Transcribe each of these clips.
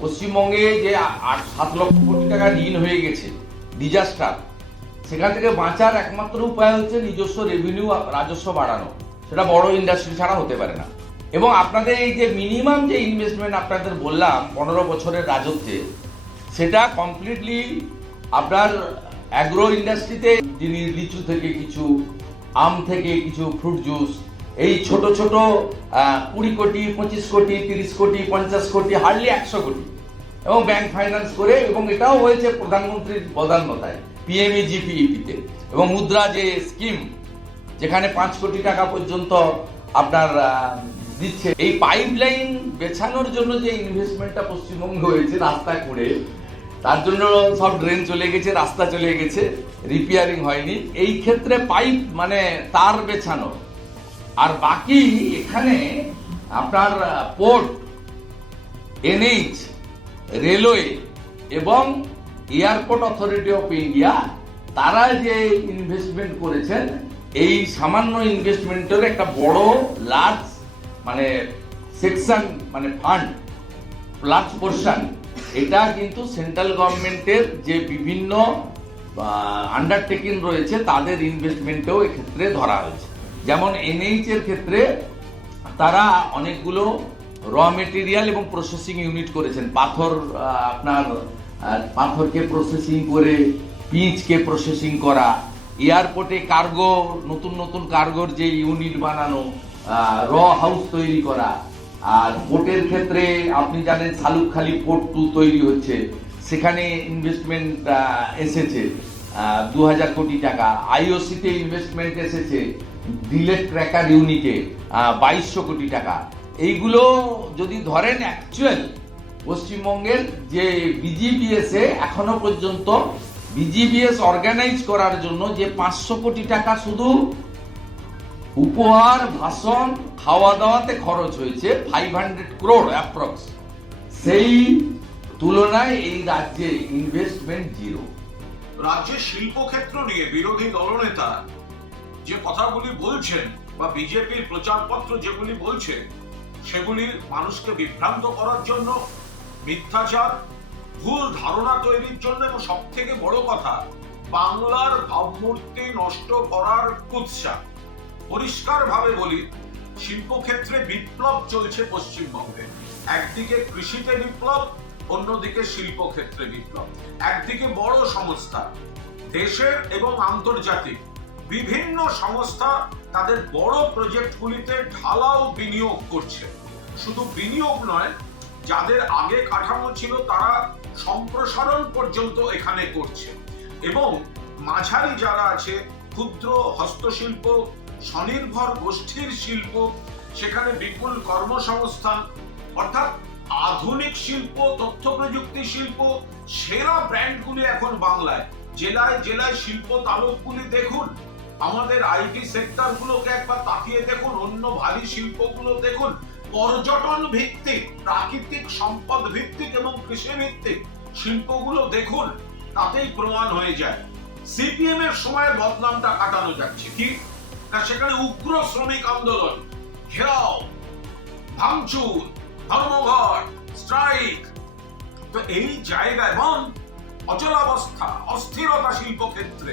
পশ্চিমবঙ্গে যে 7 লক্ষ কোটি টাকা ঋণ হয়ে গেছে ডিজাস্টার, সেখান থেকে বাঁচার একমাত্র উপায় হচ্ছে নিজস্ব রেভিনিউ রাজস্ব বাড়ানো। সেটা বড় ইন্ডাস্ট্রি ছাড়া হতে পারে না। এবং আপনাদের এই যে মিনিমাম যে ইনভেস্টমেন্ট আপনাদের বললাম 15 বছরের রাজত্বে, সেটা কমপ্লিটলি আপনার অ্যাগ্রো ইন্ডাস্ট্রিতে, যিনি লিচু থেকে কিছু, আম থেকে কিছু, ফ্রুট জুস, এই ছোট ছোট 20 কোটি, 25 কোটি, 30 কোটি, 50 কোটি, হার্ডলি 100 কোটি, এবং ব্যাংক ফাইন্যান্স করে, এবং এটাও হয়েছে প্রধানমন্ত্রীর বদান্যতায় পিএমইজিপিইতে, এবং মুদ্রা যে স্কিম, যেখানে 5 কোটি টাকা পর্যন্ত আপনার দিচ্ছে। এই পাইপলাইন বেছানোর জন্য যে ইনভেস্টমেন্টটা পশ্চিমবঙ্গে হয়েছে রাস্তা করে, তার জন্য সব ড্রেন চলে গেছে, রাস্তা চলে গেছে, রিপেয়ারিং হয়নি। এই ক্ষেত্রে পাইপ মানে তার বেছানো, আর বাকি এখানে আপনার পোর্ট, এনএইচ, রেলওয়ে এবং এয়ারপোর্ট অথরিটি অফ ইন্ডিয়া, তারা যে ইনভেস্টমেন্ট করেছেন, এই সামান্য ইনভেস্টমেন্টের একটা বড় লার্জ মানে সেকশন, মানে ফান্ড, লার্জ পোর্শন, এটা কিন্তু সেন্ট্রাল গভর্নমেন্টের যে বিভিন্ন আন্ডারটেকিং রয়েছে তাদের ইনভেস্টমেন্টেও এক্ষেত্রে ধরা হয়েছে। যেমন এনএইচ এর ক্ষেত্রে তারা অনেকগুলো র মেটেরিয়াল এবং প্রসেসিং ইউনিট করেছেন। আপনার পাথরকে প্রসেসিং করে পিচকে প্রসেসিং করা, এয়ারপোর্টে কার্গো, নতুন নতুন কার্গোর যে ইউনিট বানানো, র হাউস তৈরি করা। আর পোর্টের ক্ষেত্রে আপনি জানেন শালুকখালী পোর্ট 2 তৈরি হচ্ছে, সেখানে ইনভেস্টমেন্ট এসেছে 2000 কোটি টাকা। আইওসিতে ইনভেস্টমেন্ট এসেছে ডিলেট ক্র্যাকার ইউনিটে 2200 কোটি টাকা। এইগুলো যদি ধরেন, অ্যাকচুয়াল পশ্চিমবঙ্গের যে বিজিবিএস এ এখনো পর্যন্ত বিজিবিএস অর্গানাইজ করার জন্য যে 500 কোটি টাকা শুধু উপহার, ভাষণ, খাওয়া দাওয়াতে খরচ হয়েছে, 500 crore অ্যাপ্রক্স, সেই তুলনায় এই রাজ্যে ইনভেস্টমেন্ট জিরো। রাজ্যের শিল্পক্ষেত্র নিয়ে বিরোধী দলনেতা যে কথাগুলি বলছেন বা বিজেপির প্রচারপত্র যেগুলি বলছে, সেগুলি মানুষকে বিভ্রান্ত করার জন্য, মিথ্যাচার, ভুল ধারণা তৈরির জন্য, এবং সব থেকে বড় কথা বাংলার ভাবমূর্তি নষ্ট করার কুৎসা। পরিষ্কার ভাবে বলি, শিল্পক্ষেত্রে বিপ্লব চলছে পশ্চিমবঙ্গে। একদিকে কৃষিতে বিপ্লব, অন্যদিকে শিল্পক্ষেত্রে বিপ্লব। একদিকে বড় সংস্থা, দেশের এবং আন্তর্জাতিক বিভিন্ন সংস্থা তাদের বড় প্রজেক্টগুলিতে ঢালাও বিনিয়োগ করছে। শুধু বিনিয়োগ নয়, যাদের আগে কাঠামো ছিল তারা সম্প্রসারণ পর্যন্ত এখানে করছে। এবং মাঝারি যারা আছে, ক্ষুদ্র হস্তশিল্প, স্বনির্ভর গোষ্ঠীর শিল্প, সেখানে বিপুল কর্মসংস্থান, অর্থাৎ আধুনিক শিল্প, তথ্য প্রযুক্তি শিল্প, সেরা ব্র্যান্ডগুলি এখন বাংলায়। জেলায় জেলায় শিল্প তালুকগুলি দেখুন, আমাদের আইটি সেক্টরগুলোকে একবার তাকিয়ে দেখুন, অন্য ভারী শিল্পগুলো দেখুন, পর্যটন ভিত্তিক, প্রাকৃতিক সম্পদ ভিত্তিক এবং কৃষি ভিত্তিক শিল্পগুলো দেখুন, তাতেই প্রমাণ হয়ে যায়। সিপিএম এর সময় বদনামটা কাটানো যাচ্ছে কি না, সেখানে উগ্র শ্রমিক আন্দোলন, ঘেরাও, ভাঙচুর, ধর্মঘট, স্ট্রাইক। তো এই জায়গায় এবং অচলাবস্থা, অস্থিরতা শিল্পক্ষেত্রে,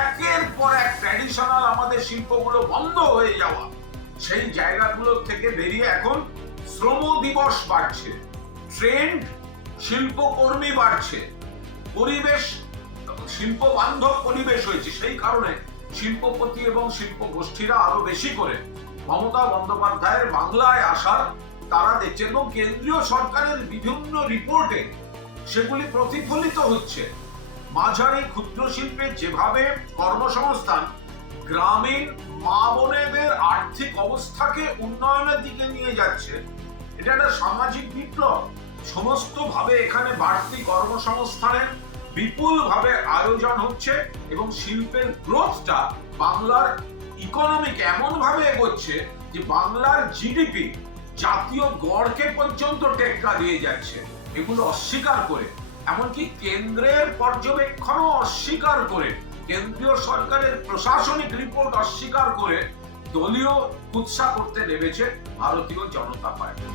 একের পর এক ট্র্যাডিশনাল আমাদের শিল্পগুলো বন্ধ হয়ে যাওয়া, সেই জায়গাগুলো থেকে বেরিয়ে এখন শ্রম দিবস বাড়ছে, ট্রেন্ড শিল্পকর্মী বাড়ছে, পরিবেশ শিল্প বান্ধব পরিবেশ হয়েছে। সেই কারণে শিল্পপতি এবং শিল্প গোষ্ঠীরা আরো বেশি করে মমতা বন্দ্যোপাধ্যায়ের বাংলায় আসার তারা দেখছেন, এবং কেন্দ্রীয় সরকারের বিভিন্ন রিপোর্টে সেগুলি প্রতিফলিত হচ্ছে। মাঝারি ক্ষুদ্র শিল্পে যেভাবে কর্মসংস্থান গ্রামীণ মা বোনেদের আর্থিক অবস্থাকে উন্নয়নের দিকে নিয়ে যাচ্ছে, এটা একটা সামাজিক বিপ্লব। সমস্ত ভাবে এখানে বাড়তি কর্মসংস্থানের বিপুল ভাবে আয়োজন হচ্ছে, এবং শিল্পের গ্রোথটা বাংলার ইকোনমিকে এমন ভাবে এগোচ্ছে যে বাংলার জিডিপি জাতীয় গড়কে পর্যন্ত টেক্কা দিয়ে যাচ্ছে। এগুলো অস্বীকার করে, এমনকি কেন্দ্রের পর্যবেক্ষণও অস্বীকার করে, কেন্দ্রীয় সরকারের প্রশাসনিক রিপোর্ট অস্বীকার করে দলীয় কুৎসা করতে নেমেছে ভারতীয় জনতা পার্টি।